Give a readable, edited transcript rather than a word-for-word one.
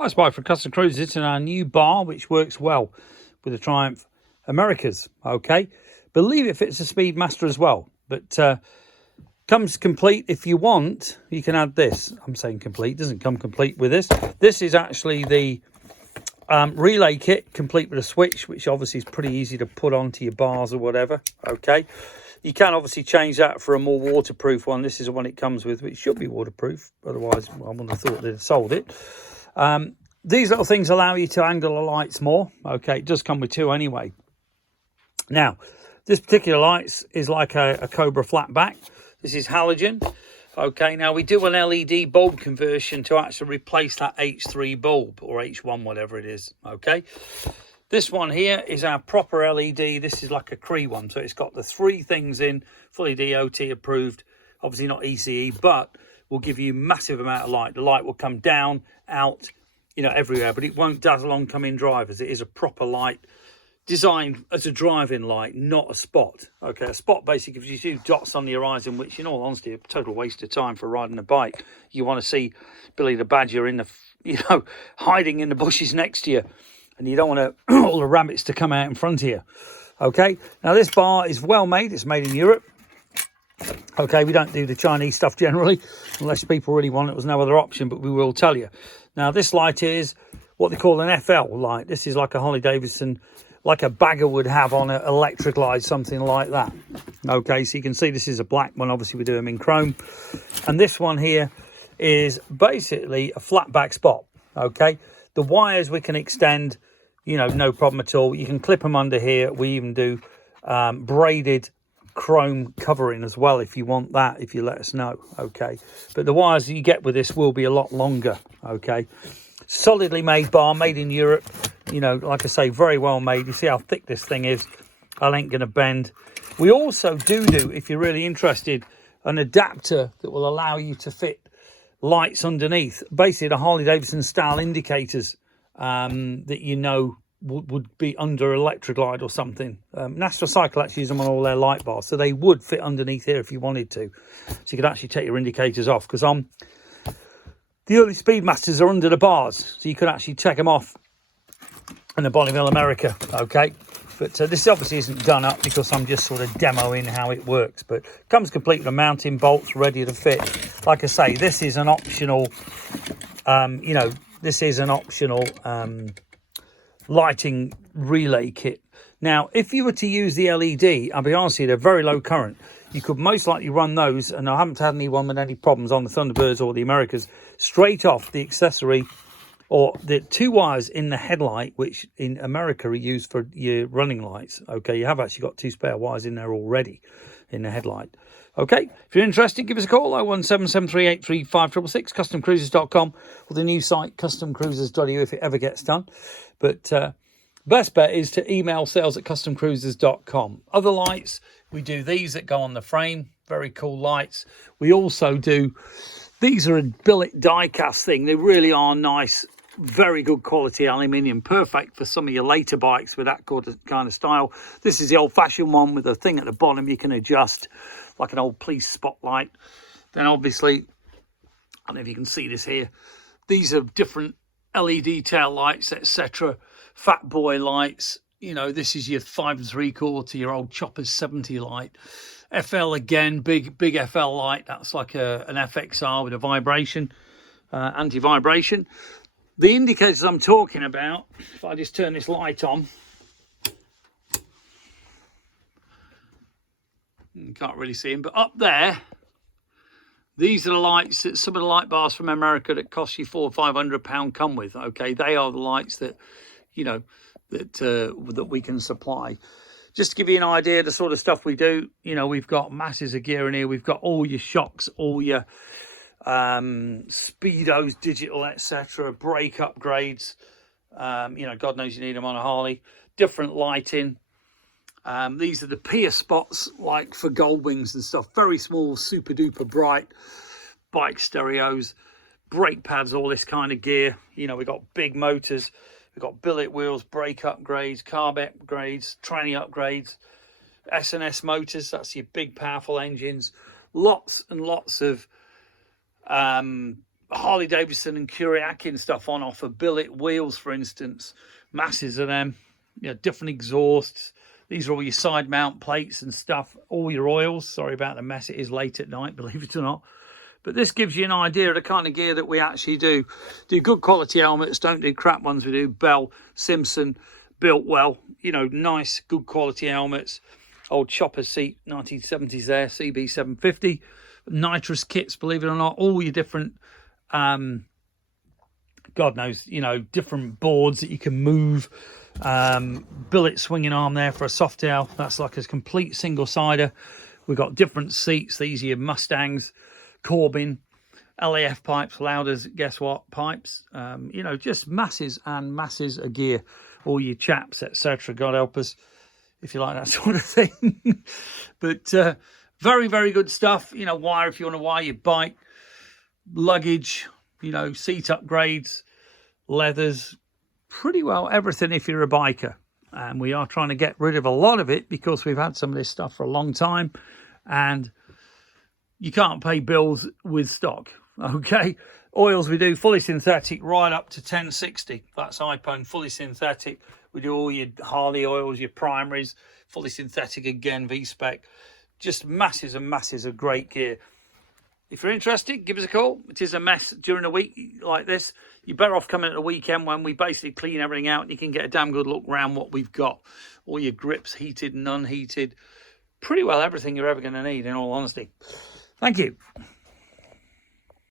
I spy for Custom Cruisers. It's in our new bar, which works well with the Triumph Americas. Okay, believe it fits the Speedmaster as well, but comes complete. If you want, you can add this. I'm saying complete, doesn't come complete with this. This is actually the relay kit, complete with a switch, which obviously is pretty easy to put onto your bars or whatever. Okay, you can obviously change that for a more waterproof one. This is the one it comes with, which should be waterproof, otherwise I wouldn't have thought they'd sold it. These little things allow you to angle the lights more. Okay, it does come with two anyway. Now, this particular lights is like a Cobra flat back. This is halogen. Okay, now we do an LED bulb conversion to actually replace that H3 bulb or H1, whatever it is. Okay, this one here is our proper LED. This is like a Cree one, so it's got the three things in, fully DOT approved, obviously not ECE, but will give you massive amount of light. The light will come down, out, you know, everywhere, but it won't dazzle oncoming drivers. It is a proper light designed as a driving light, not a spot. Okay, a spot basically gives you two dots on the horizon, which in all honesty, a total waste of time for riding a bike. You want to see Billy the Badger in the, you know, hiding in the bushes next to you, and you don't want all the rabbits to come out in front of you. Okay, now this bar is well made. It's made in Europe. Okay, we don't do the Chinese stuff generally, unless people really want it. There's no other option, but we will tell you. Now, this light is what they call an FL light. This is like a Harley Davidson, like a bagger would have on an electric light, something like that. Okay, so you can see this is a black one. Obviously, we do them in chrome. And this one here is basically a flat back spot. Okay, the wires we can extend, you know, no problem at all. You can clip them under here. We even do braided chrome covering as well if you want that, if you let us know. Okay, but the wires that you get with this will be a lot longer. Okay, solidly made bar, made in Europe, you know, like I say, very well made. You see how thick this thing is. I ain't gonna bend. We also do, if you're really interested, an adapter that will allow you to fit lights underneath, basically the Harley Davidson style indicators that you know would be under electric light or something. National Cycle actually use them on all their light bars, so they would fit underneath here if you wanted to. So you could actually take your indicators off, because the early Speedmasters are under the bars, so you could actually take them off in the Bonneville America. Okay, but this obviously isn't done up because I'm just sort of demoing how it works, but comes complete with the mounting bolts ready to fit. Like I say, this is an optional you know, this is an optional lighting relay kit. Now, if you were to use the LED, I'll be honest with you, they're very low current. You could most likely run those, and I haven't had anyone with any problems on the Thunderbirds or the Americas, straight off the accessory or the two wires in the headlight, which in America are used for your running lights. Okay, you have actually got two spare wires in there already in the headlight. Okay, if you're interested, give us a call, 01773835666, customcruisers.com, or the new site, customcruisers.eu, if it ever gets done. But best bet is to email sales@customcruisers.com. Other lights, we do these that go on the frame, very cool lights. We also do, these are a billet die cast thing. They really are nice, very good quality aluminium, perfect for some of your later bikes with that kind of style. This is the old-fashioned one with a thing at the bottom you can adjust, like an old police spotlight. Then obviously, I don't know if you can see this here, these are different LED tail lights, etc. Fat boy lights, you know, this is your 5 3/4, your old Chopper's 70 light. FL again, big FL light. That's like an FXR with a vibration, anti-vibration. The indicators I'm talking about, if I just turn this light on, you can't really see them, but up there, these are the lights that some of the light bars from America that cost you £400 or £500 come with. Okay, they are the lights that, you know, that we can supply. Just to give you an idea of the sort of stuff we do, you know, we've got masses of gear in here. We've got all your shocks, all your speedos, digital, etc., brake upgrades. You know, God knows you need them on a Harley. Different lighting. These are the Pia spots, like for gold wings and stuff. Very small, super duper bright bike stereos, brake pads, all this kind of gear. You know, we've got big motors. We've got billet wheels, brake upgrades, carb upgrades, tranny upgrades, S&S motors. That's your big, powerful engines. Lots and lots of Harley Davidson and Kuriakin stuff on offer. Billet wheels, for instance, masses of them. You know, different exhausts. These are all your side mount plates and stuff. All your oils. Sorry about the mess. It is late at night, believe it or not. But this gives you an idea of the kind of gear that we actually do. Do good quality helmets, don't do crap ones. We do Bell, Simpson, built well. You know, nice, good quality helmets. Old chopper seat, 1970s there, CB750. Nitrous kits, believe it or not. All your different, God knows, you know, different boards that you can move. Billet swinging arm there for a soft tail. That's like a complete single-sider. We've got different seats. These are your Mustangs. Corbin, LAF pipes, Louders, guess what, pipes, you know, just masses and masses of gear, all your chaps, etc. God help us if you like that sort of thing. But very, very good stuff. You know, wire if you want to wire your bike, luggage, you know, seat upgrades, leathers, pretty well everything if you're a biker. And we are trying to get rid of a lot of it because we've had some of this stuff for a long time, and you can't pay bills with stock, okay? Oils we do fully synthetic right up to 1060. That's iPhone, fully synthetic. We do all your Harley oils, your primaries, fully synthetic again, V-spec. Just masses and masses of great gear. If you're interested, give us a call. It is a mess during a week like this. You're better off coming at the weekend when we basically clean everything out and you can get a damn good look around what we've got. All your grips, heated and unheated. Pretty well everything you're ever going to need, in all honesty. Thank you.